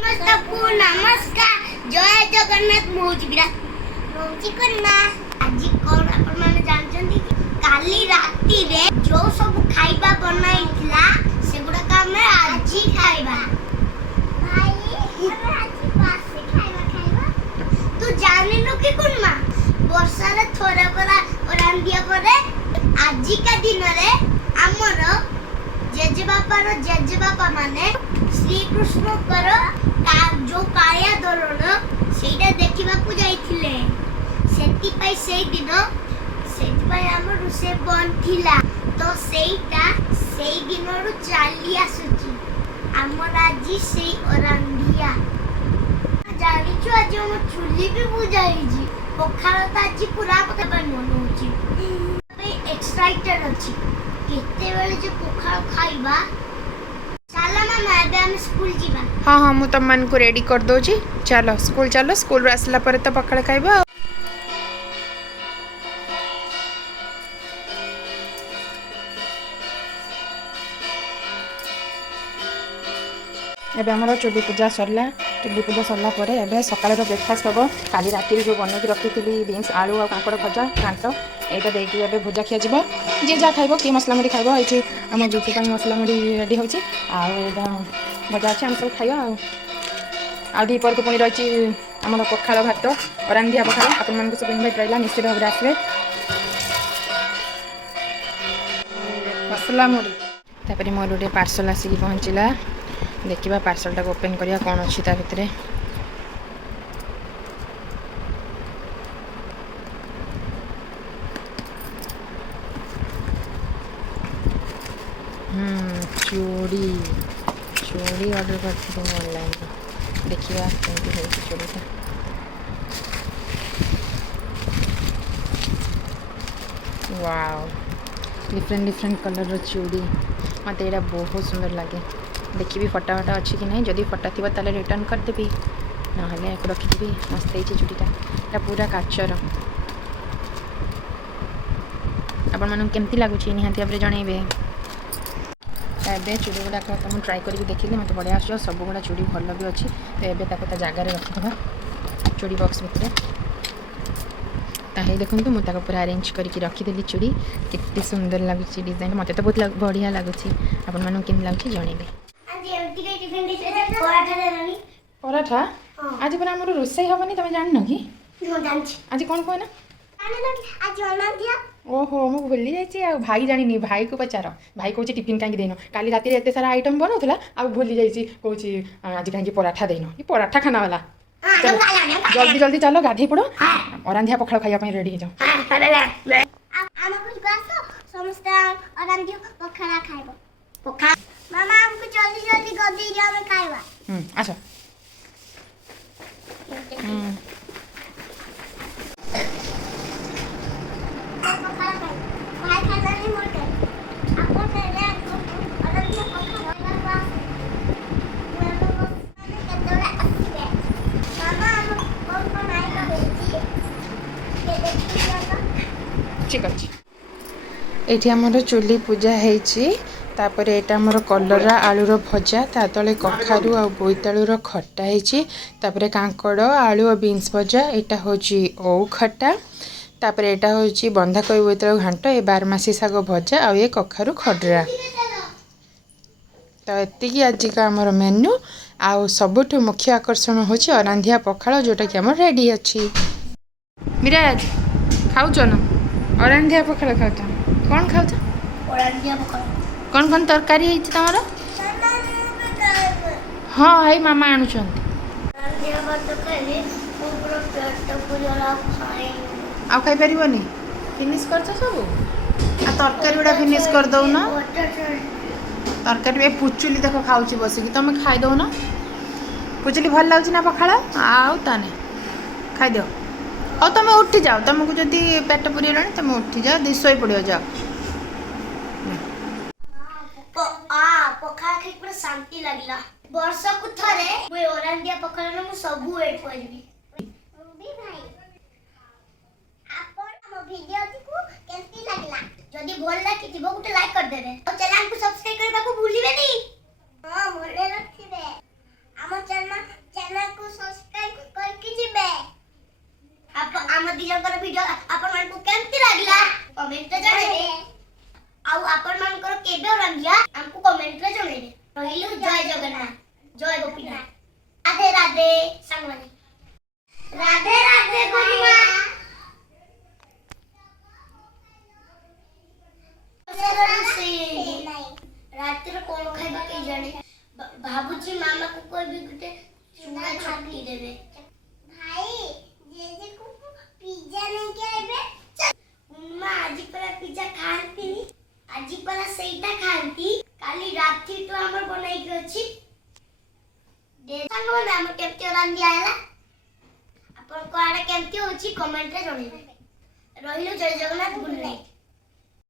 नमस्कार जय जगन्नाथ मौजी विराट मौजी करना आज कौन अपन माने जानचंदी काली राती रे जो सब खाइबा बनाइतला सेगुडा का हम आज ही खाइबा भाई हम आज पास से खाइबा तू जाने नो के कोन मा वर्षा रे थोड़ा बरा और दिया परे आज का दिन रे हमर जेजे बापा माने श्री कृष्ण कर जो काया दरण सेटा देखिबा को जाइथिले सेति पई सेई दिन सेति पई हमर रुसे बनथिला तो सेई दिन रु चाली आसुची हमर आजी सेई ओरांडिया जानि छु आज हम चुली भी बुझाइजी पोखार त आज पूरा पता बन मनोची पे एक्साइटेड अछि केते बेले जे पोखार खाइबा हाँ हाँ मुझे तुम मन को रेडी कर दोची चलो स्कूल आसला पर तो पकड़ खाइबा एबे हमर चुली पूजा सरला पर एबे सकाळ रो ब्रेकफास्ट हबो काली राती जो बनै के रखी थी बीन्स आलू और कांकड़ भजा घांट एटा दे के एबे भजा खिया जिवो जे जा खाइबो के मसला मुड़ी खाइबो एठी हम जुती पानी मसला मुड़ी रेडी होची आ भजा अछि हम सब खाइबा आ दी पर को पुनी रहची हमर पखाळ भात और रांधिया पखाळ अपन मन को सब इनवाइट रहला निश्चित भाव आसबे मसला मुड़ी तापरे मोर गोटे पार्सल आसी पहुंचला देखिबा पार्सल टा ओपन करिया कोन अछि ता भितरे चूड़ी ऑर्डर करथि ऑनलाइन देखिबा केमति होई चूड़ीटा वाओ डिफरेंट कलर रो चूड़ी मते एटा बहुत सुंदर लागे देखी फटा अच्छी कि नहीं जदि फटा थी ताले रिटर्न कर देबी ना हले एको रखिदेबी मस्त है चूड़ीटा एटा पूरा काचर आपण मन केमती लागुची निहाती भाव जनइबे एबे चूड़ी गुड़ा तुम ट्राई करके देखिले मत बढ़िया आस सब गुड़ा चूड़ी भल भी अच्छी तो एबे ताको जगार रखिदेबा चूड़ी बॉक्स भितर ताहे देखो मुझे पूरा अरेंज करके रखीदेली चूड़ी केते सुंदर लगुच डिजाइन मत तो बहुत बढ़िया लगुच आपण मन केमती लगुच जनइबे पराठा आज पर हमर रोसई हबनी तमे जानन कि आज कोन कोना ओहो मु भूली जाइए आ भाई जानी भाई को पचार भाई कौच टिफिन कहीं देन काली राति एत सारा आइटम बनाऊला आ भूली जाइए कौच आज कहीं पराठा देन ये पराठा खाना वाला जल्दी जल्दी चलो गाधे पड़ो और रांधिया पखाड़ खाइबा रेडी हो जाओ मामा हमको जल्दी जल्दी गद्दी दिया में खाइबा अच्छा ठीक अच्छे ये आमर चूली पूजा होती तापर एटा हमर कलरा आलूर भजा ता तले कखारू आ बोईतालूर खट्टा होती तापर कांकड़ आलू और बीन्स भजा यहाँ हूँ ओ खट्टा तापर एटा हूँ बंधाकोबी बोईतालू घांट ए बारमासी शाग भजा आ ये कखारू खडरा तो एतिकी आज का आमर मेन्यू आउ सबुठ मुख्य आकर्षण हूँ अरांधिया पखाड़ जोटा कि आम रेडी अच्छी मिराज खाऊच न अरांधिया पखाड़ खाऊच कौन खाऊच कौन तरकारी है तुम हाँ है मामा आणुचंती आ खाई पारिबनी फिनिश करछ सब आ तरकारी गुड़ा फिनिश कर दो ना तरकारी ए पुचुली देखो खाऊची बसिकी तुम खाई दो ना पुचुली भल लागुची ना पखाड़ आउ ताने खाई दो और तुम उठी जाओ तुमको जदि पेट पूरी लानी तुम उठी जाओ दी सोई पड़ियो जाओ पखाड़ खाई पूरा शांति लागला वर्ष को थरे मैं ओरांडिया पखाड़ न सब वेट करबी भाई आपन हम वीडियो को केमती लागला जदि भल लागिथिबो गुटे लाइक कर देबे और चैनल को सब्सक्राइब करबा को भूलिबे नहीं हां मने रखिबे हम चैनल जय जगन्नाथ जय गोपीनाथ राधे राधे सांगवानी राधे राधे गुरुमा रातिर कौन खाइबा के जाने भाबुची मामा को कोई भी गुटे चूड़ा छापी देबे भाई जे को पिज्जा नहीं खाइबे मां आज पर पिज्जा खाती आज पर सेटा खाती काली राती तो हमर बनाई के अछि दे सांगो ना हम केते रांदी आयला अपन को आडे केते होछि कमेंट रे जणेबे रहिलो जय जगन्नाथ गुड नाइट।